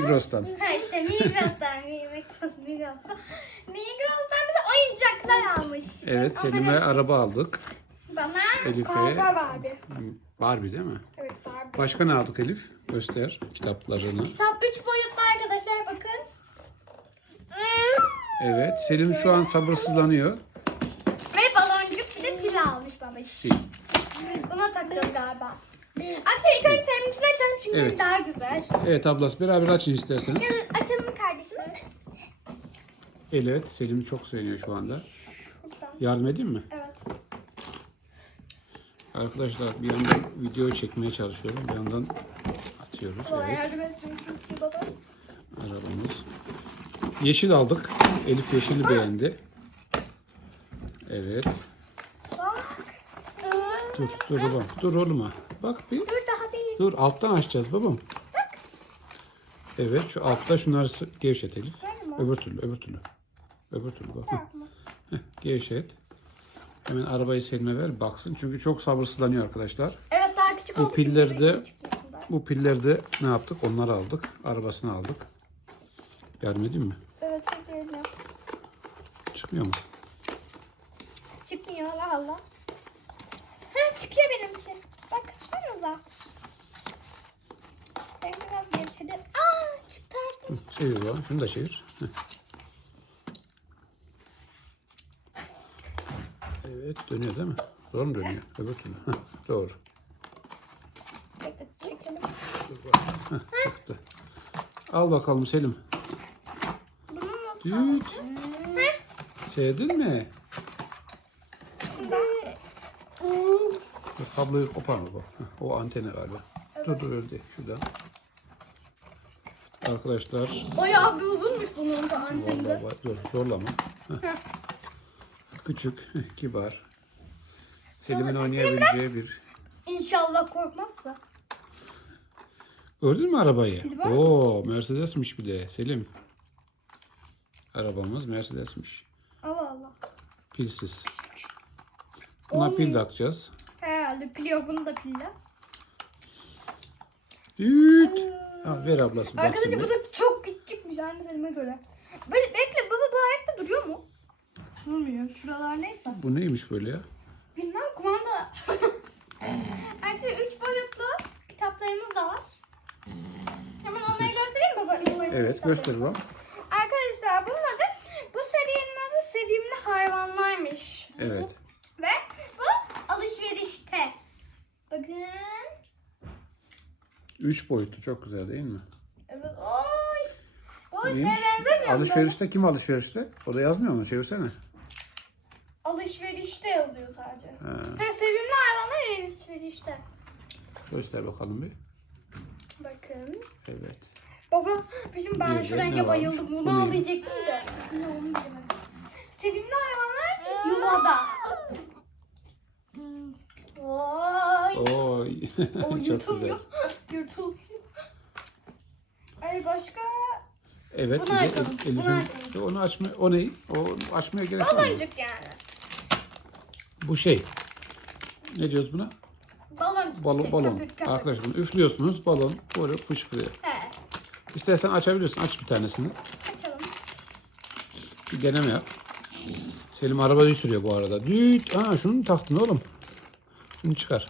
Migros'tan. Ha işte Migros'tan, Migros'tan, Migros'tan. Migros'tan bize oyuncaklar almış. Evet Selim'e araba aldık. Bana Elif'e kuaför vardı. Barbie değil mi? Evet Barbie. Başka ne aldık Elif? Göster kitaplarını. Kitap 3 boyutlu arkadaşlar bakın. Evet Selim şu an sabırsızlanıyor. Ve baloncuk bir de pil almış. Değil. Buna takacağız galiba. Akşam ilk önce seninkini açalım çünkü Evet. daha güzel. Evet ablası beraber açın isterseniz. Gel açalım kardeşim? Evet Selim çok söylüyor şu anda. Buradan. Yardım edeyim mi? Evet. Arkadaşlar bir yandan video çekmeye çalışıyorum. Bir yandan atıyoruz. Bana Evet. yardım etsin baba. Arabamız. Yeşil aldık. Elif yeşili beğendi. Evet. Bak. Dur dur babam. Dur oğlum ha. Bak bir. Dur daha değil. Dur alttan açacağız babam. Evet şu altta şunları s- gevşet Elif. Böyle mi? Öbür türlü öbür türlü. Öbür türlü bak. Heh, Gevşet. Hemen arabayı Selim'e ver baksın. Çünkü çok sabırsızlanıyor arkadaşlar. Evet daha küçük Bu pilleri de-. Bu pilleri de ne yaptık? Onları aldık. Arabasını aldık. Yardım edeyim mi? Evet sevdim. Çıkmıyor mu? Çıkmıyor Allah Allah. Ha çıkıyor benimki. Baksanıza. Ben biraz gevşedim. Aa çıktı artık. Çevir bakalım. Şunu da çevir. Heh. Evet dönüyor değil mi? Doğru mu dönüyor? Öbür türlü. Heh, doğru. Bekle çekelim. Dur bakalım. Heh, çıktı. Al bakalım Selim. Bunu nasıl alacağız? Sevdin mi? Şuradan. Dur, Kabloyu koparma bak. O anteni galiba. Dur dur öyle değil. Şuradan. Arkadaşlar Bayağı bir uzunmuş bunun da anteni de. Vallahi bak, dur, zorlama. Heh. Küçük, kibar. Selim'in oynayabileceği bir. İnşallah korkmazsa. Gördün mü arabayı? Bak. Oo, Mercedes'miş bir de Selim. Arabamız Mercedes'miş. Allah Allah. Pilsiz. Buna pil takacağız. Herhalde pil yok bunun da pille. Düt. Ha, ver ablası. Arkadaşlar bu da çok küçükmüş anne Selim'e göre. Böyle, bekle baba bu ayakta duruyor mu? Durmuyor. Şuralar neyse. Bu neymiş böyle ya? Bilmem kumanda. Ayrıca üç boyutlu kitaplarımız da var. Hemen onları göstereyim baba? Üç boyutlu Evet kitapları. göster bak. Arkadaşlar bunun adı, bu serinin adı Sevimli Hayvanlarmış. Evet. Ve bu alışverişte. Bakın. Üç boyutlu çok güzel değil mi? Evet. Oy. Oy şeye Neymiş? benzemiyor mu? Alışverişte kim alışverişte? O da yazmıyor mu? Çevirsene. Alışverişte yazıyor sadece. Ha, Ha, sevimli hayvanlar alışverişte. göster bakalım bir. Bakın. Evet. Baba bizim ben şu ne renge varmış? bayıldım. Bu Bunu neymiş? alacaktım da. Ne onu. Sevimli hayvanlar yuvada. Oy. Oy. O çok güzel. Yutuluyor. Ay başka Evet, Bunu açalım, bunu Elif'in açalım. onu açma o ne? O açmaya gerek var mı? baloncuk yani. Bu şey. Ne diyoruz buna? Baloncuk Balon işte, balon. köpük, köpük. Arkadaşlar bunu üflüyorsunuz balon böyle fışkırıyor. He. İstersen açabilirsin. Aç bir tanesini. Açalım. Bir deneme yap. Selim arabayı sürüyor bu arada. Düt. Aa şunu taktın oğlum. Şunu çıkar.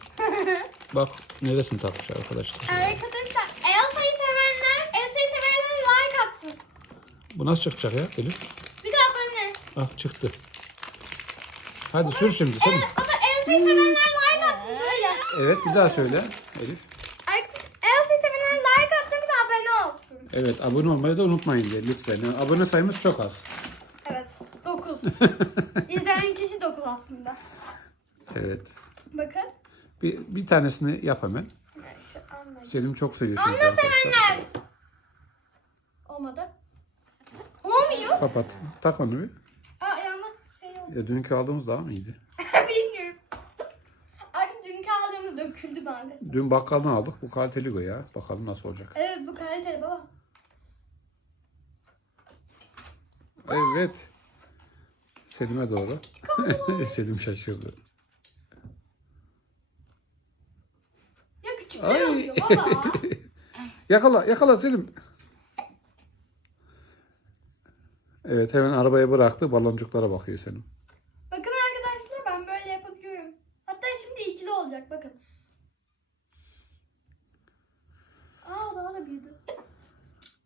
Bak neresini takmış arkadaşlar. Arkadaşlar Elsa'yı sevenler, Elsa'yı sevenler like atsın. Bu nasıl çıkacak ya Elif? Bir daha abone. Ah çıktı. Hadi sür şimdi Selim. Evet, baba Elsa'yı sevenler like atsın. Söyle. Evet bir daha söyle Elif. Elsa'yı sevenler like atsın bir de abone olsun. Evet abone olmayı da unutmayın diye lütfen. Yani abone sayımız çok az. Evet. 9. İzleyen kişi 9 aslında. Evet. Bakın. Bir, bir tanesini yap hemen. Selim çok seviyor çünkü Anne arkadaşlar. sevenler. Olmadı. Olmuyor. Kapat. Tak onu bir. Aa ayağıma şey oldu. Ya dünkü aldığımız daha mı iyiydi? Bilmiyorum. Artık dünkü aldığımız döküldü bende. Dün bakkaldan aldık. Bu kaliteli bu ya. Bakalım nasıl olacak. Evet bu kaliteli baba. Evet. Selim'e doğru. Selim şaşırdı. Ya küçükler Ay. oluyor baba. yakala, yakala Selim. Evet hemen arabaya bıraktı. Baloncuklara bakıyor senin. Bakın arkadaşlar ben böyle yapabiliyorum. Hatta şimdi ikili olacak bakın. Aa daha da büyüdü.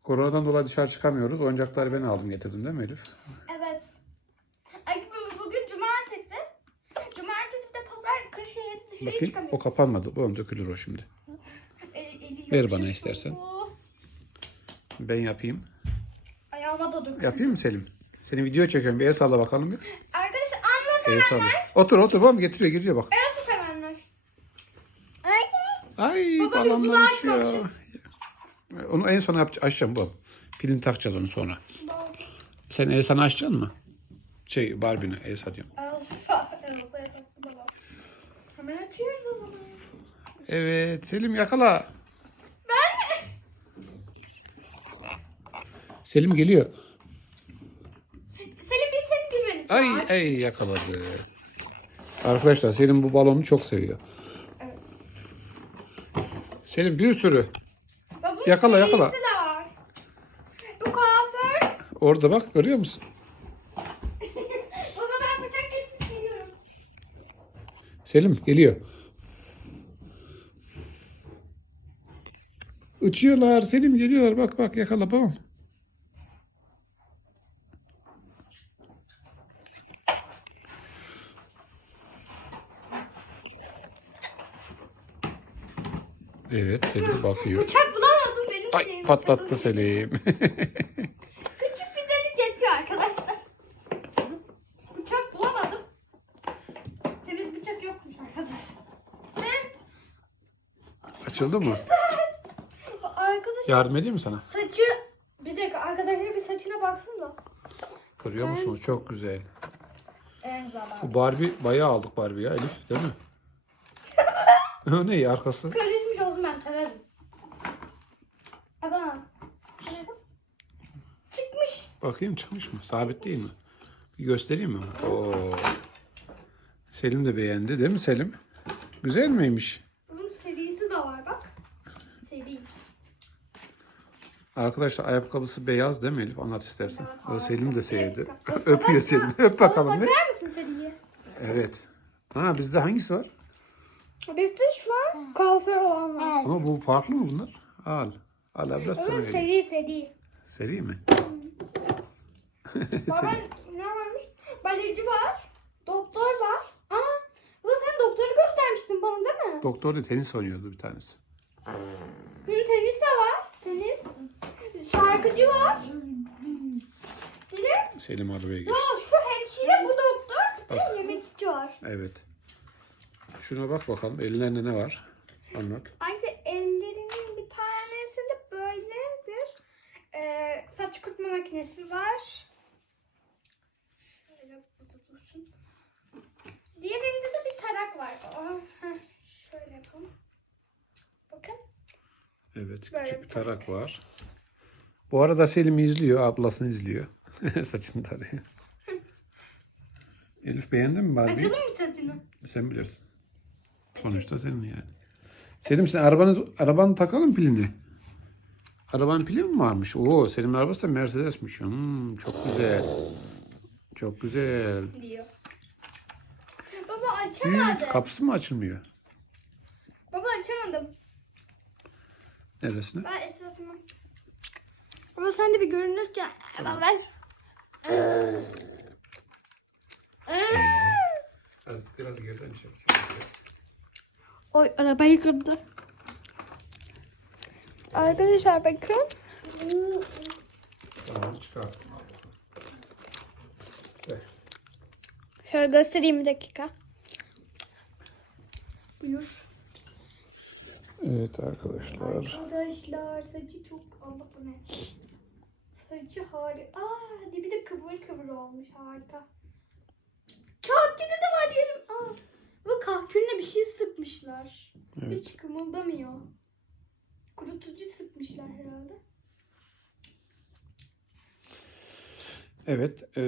Koronadan dolayı dışarı çıkamıyoruz. Oyuncakları ben aldım getirdim değil mi Elif? Evet. Ay bu- bugün cumartesi. Cumartesi bir de pazar Kırşehir'de dışarıya Bakayım o çıkamıyoruz. kapanmadı. Bu dökülür o şimdi. El- Ver bana şey istersen. Ben yapayım. Ayağıma da döküldü. Yapayım mı Selim? Seni video çekiyorum. Bir el salla bakalım bir. Arkadaşlar El salla. Otur otur. Bak getiriyor gidiyor bak. el sevenler. Ay Baba, biz bunu uçuyor. açmamışız. Onu en sona. Açacağım bu. Pilini takacağız onu sonra. Sen Elsa'nı açacaksın mı? Şey Barbie'ni Elsa diyorum. Elsa. Elsa yapacaktı baba. Hemen açıyoruz o zaman. Evet Selim yakala. Ben Selim geliyor. Selim bir senin gibi benim. Ay ay yakaladı. Arkadaşlar Selim bu balonu çok seviyor. Evet. Selim bir sürü. Bak bunun Yakala, serisi yakala. de var. Bu kuaför. Orada bak görüyor musun? Baba ben bıçak getirip geliyorum. Selim geliyor. Uçuyorlar. Selim geliyorlar. Bak bak yakala babam. Evet Selim bakıyor. Bıçak bulamadım benim Ay şeyim. patlattı Bıçak- Selim. Küçük bir delik yetiyor arkadaşlar. Bıçak bulamadım. Temiz bıçak yokmuş arkadaşlar. Ne? Açıldı mı? Arkadaşlar Yardım edeyim mi sana? saçı... Bir dakika arkadaşlar bir saçına baksın da. Görüyor musunuz? Çok güzel. En zaman. Bu Barbie bayağı aldık Barbie ya Elif değil mi? o ne arkası? Karışmış olsun ben severim. Adam. Ne kız? Çıkmış. Bakayım çıkmış mı? Sabit değil mi? Bir göstereyim mi? Oo. Selim de beğendi değil mi Selim? Güzel miymiş? Bunun serisi de var bak. Seri. Arkadaşlar ayakkabısı beyaz değil mi Elif? Anlat istersen. Evet, O. Selim de sevdi. Öpüyor Selim. Öp bakalım bir. bakar mısın seriye? Evet. Ha bizde hangisi var? Bizde şu an kuaför olan var. Ama bu farklı mı bunlar? Al. Al abla sana vereyim. seri seri. Seri mi? Baba ne varmış? Baleci var. Doktor var. Aa, baba sen doktoru göstermiştin bana değil mi? Doktor da tenis oynuyordu bir tanesi. Hı, tenis de var. Tenis. Şarkıcı var. Bir de Selim arabaya ya geçti. şu hemşire bu doktor. Bir de yemekçi var. Evet. Şuna bak bakalım. Ellerinde ne var? Anlat. Ayrıca ellerinin bir tanesinde böyle bir e, saç kurutma makinesi var. Dursun. Diğer elinde de bir tarak var. Heh, şöyle yapalım. Bakın. Evet, Böyle küçük bir bir tarak var. Bu arada Selim izliyor, ablasını izliyor. Saçını tarıyor. Elif beğendin mi Barbie'yi? Açalım mı saçını? Sen bilirsin. Sonuçta senin yani. Selim sen arabanı, arabanı takalım pilini. Arabanın pili mi varmış? Oo Selim'in arabası da Mercedes'miş. Hmm, çok güzel. Çok güzel. Diyor. Baba Büyük. açamadım. Kapısı mı açılmıyor? Baba açamadım. Neresine? Ben esasımı. Baba sen de bir görünürken. Baba ver. Biraz geriden çek. Oy arabayı kırdı. Arkadaşlar bakın. Tamam çıkarttım. Şöyle göstereyim bir dakika. Buyur. Evet arkadaşlar. Arkadaşlar saçı çok Allah bu ne? Saçı harika. Aa dibi de kıvır kıvır olmuş harika. Kahkülü de var yerim. Aa, bu kahkülüne bir şey sıkmışlar. Evet. Hiç kımıldamıyor. Kurutucu sıkmışlar herhalde. Evet. eee,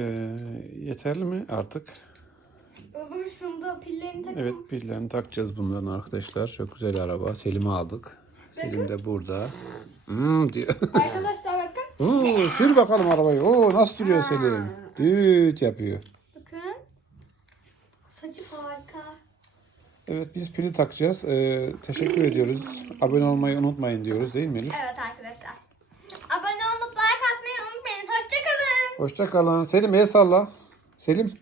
yeterli mi artık? Baba şunda pillerini takın. Evet pillerini takacağız bunların arkadaşlar. Çok güzel araba. Selim'i aldık. Selim de burada. Hmm diyor. Arkadaşlar bakın. Oo, sür bakalım arabayı. Oo, nasıl sürüyor Selim? Düt yapıyor. Bakın. Saçı harika. Evet biz pili takacağız. Ee, teşekkür ediyoruz. Abone olmayı unutmayın diyoruz değil mi Elif? Evet arkadaşlar. Abone olup like atmayı unutmayın. Hoşçakalın. Hoşça kalın. Selim el salla. Selim.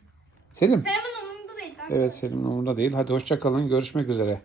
Selim. Benim umurumda değil. Evet Selim'in umurunda değil. Hadi hoşça kalın. Görüşmek üzere.